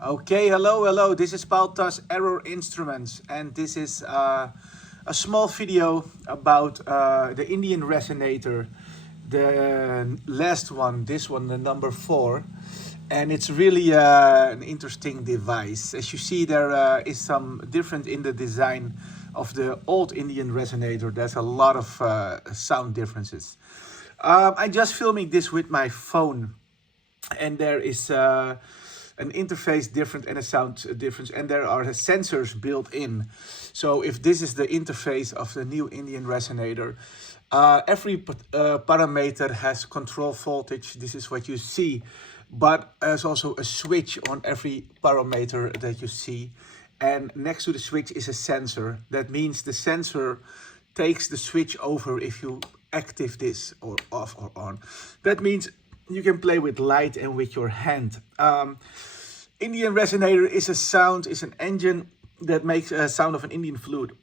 Okay, hello. This is Paltas Error Instruments, and this is a small video about the Indian resonator, the last one, this one, the number 4. And it's really an interesting device. As you see, there is some different in the design of the old Indian resonator. There's a lot of sound differences. I'm just filming this with my phone, and there is an interface different and a sound difference, and there are sensors built in. So if this is the interface of the new Indian resonator, every parameter has control voltage. This is what you see, but there's also a switch on every parameter that you see, and next to the switch is a sensor. That means the sensor takes the switch over if you active this or off or on. That means you can play with light and with your hand. Indian resonator is an engine that makes a sound of an Indian flute.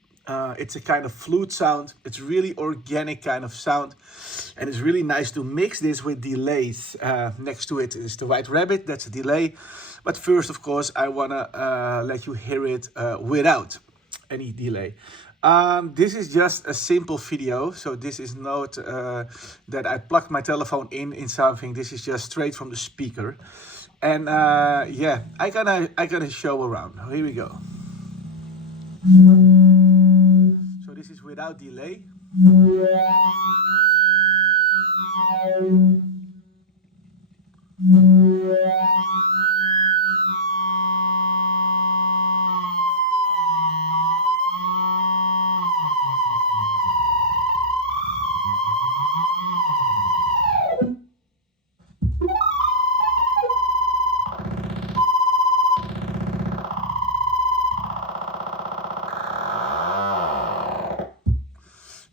It's a kind of flute sound. It's really organic kind of sound, and it's really nice to mix this with delays. Next to it is the White Rabbit, that's a delay. But first, of course, I wanna let you hear it without any delay. This is just a simple video, so this is not that I plugged my telephone in something. This is just straight from the speaker, and yeah, I gonna show around. Here we go. So this is without delay.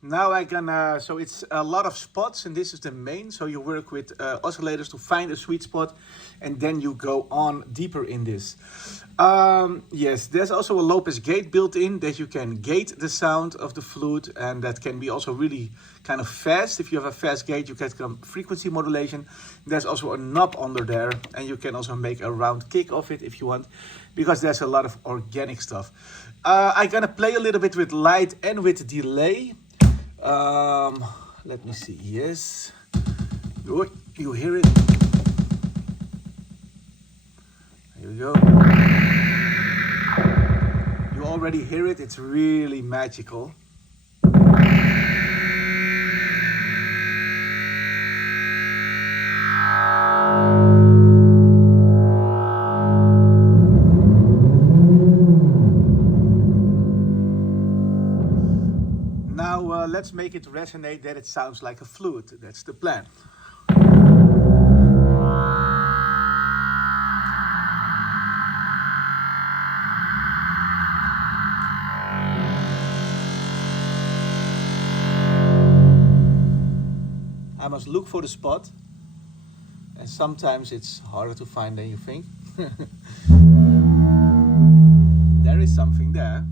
Now I can, so it's a lot of spots, and this is the main. So you work with oscillators to find a sweet spot, and then you go on deeper in this. Yes, there's also a low pass gate built in that you can gate the sound of the flute, and that can be also really kind of fast. If you have a fast gate, you get some frequency modulation. There's also a knob under there, and you can also make a round kick of it if you want, because there's a lot of organic stuff. I'm gonna play a little bit with light and with delay. Let me see. Yes, you hear it. Here we go. You already hear it. It's really magical. Let's make it resonate that it sounds like a flute. That's the plan. I must look for the spot, and sometimes it's harder to find than you think. There is something there.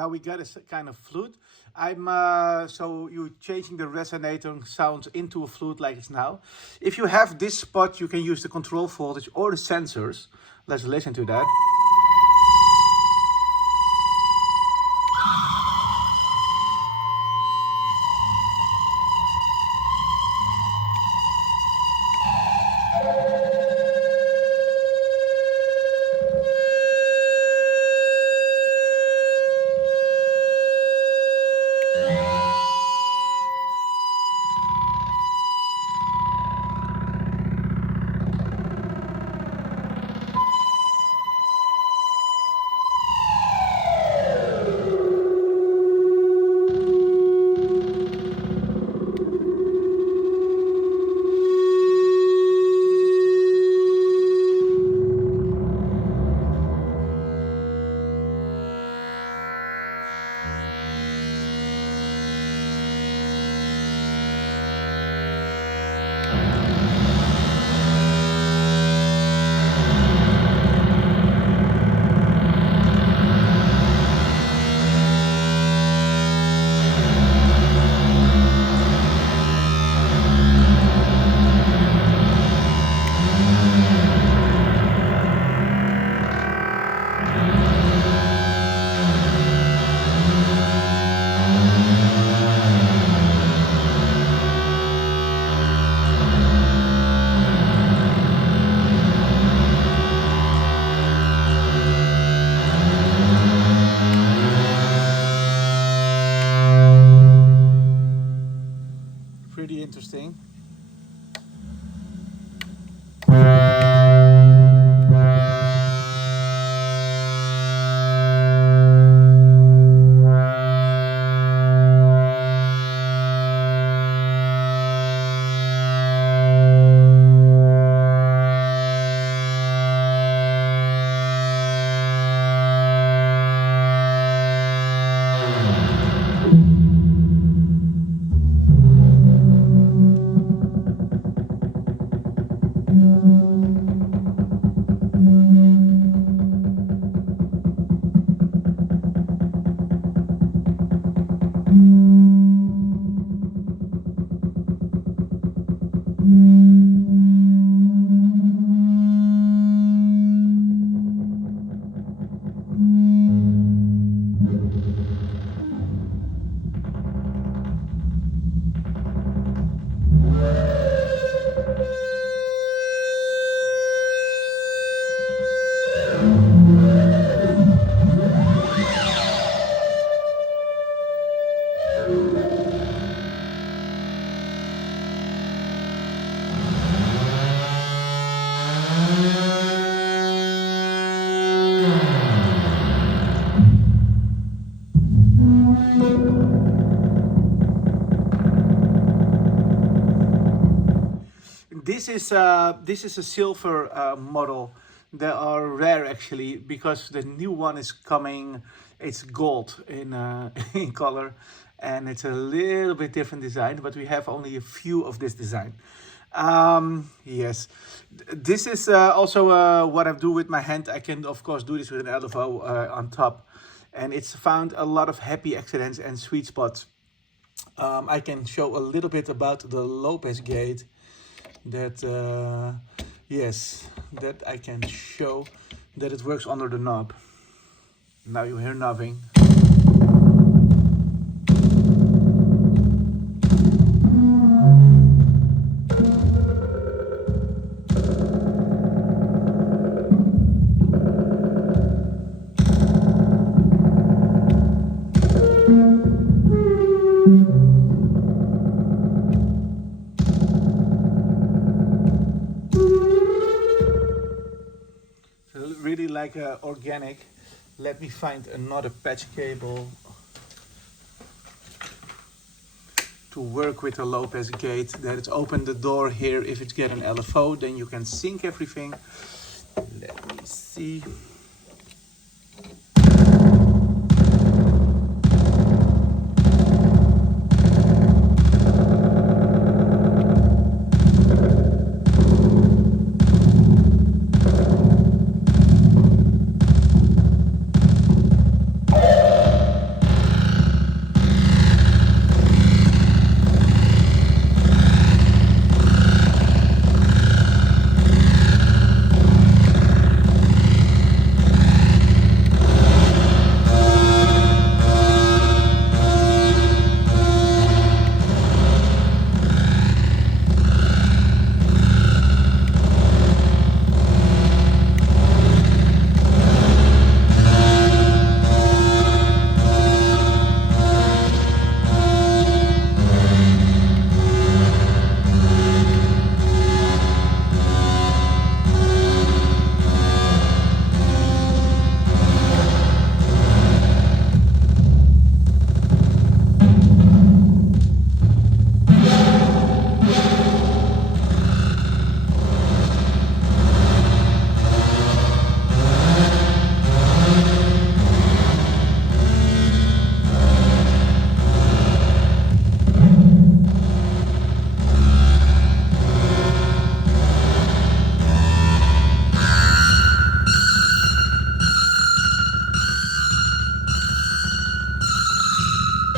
now we got a kind of flute. So you're changing the resonator sound into a flute like it's now. If you have this spot, you can use the control voltage or the sensors. Let's listen to that. Pretty interesting. This is a silver model. They are rare actually because the new one is coming. It's gold in in color, and it's a little bit different design. But we have only a few of this design. Yes, this is also what I do with my hand. I can of course do this with an LFO on top, and it's found a lot of happy accidents and sweet spots. I can show a little bit about the low pass gate. That yes, that I can show that it works under the knob. Now you hear knobbing. Really like organic. Let me find another patch cable to work with a low pass gate. That it's open the door here. If it's get an LFO, then you can sync everything. Let me see.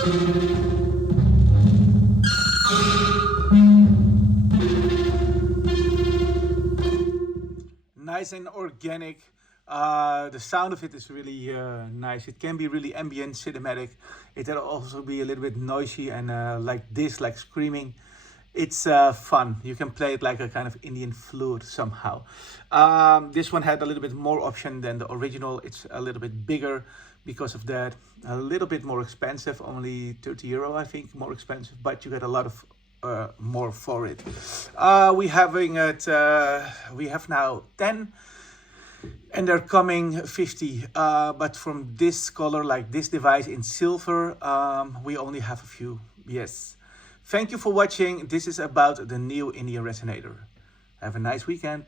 Nice and organic. The sound of it is really nice. It can be really ambient, cinematic. It can also be a little bit noisy and like this, like screaming. It's fun. You can play it like a kind of Indian flute somehow. This one had a little bit more option than the original. It's a little bit bigger because of that. A little bit more expensive, only 30 euro, I think, more expensive, but you get a lot of more for it. We have now 10 and they're coming 50, but from this color, like this device in silver, we only have a few. Yes. Thank you for watching. This is about the new Indian resonator. Have a nice weekend.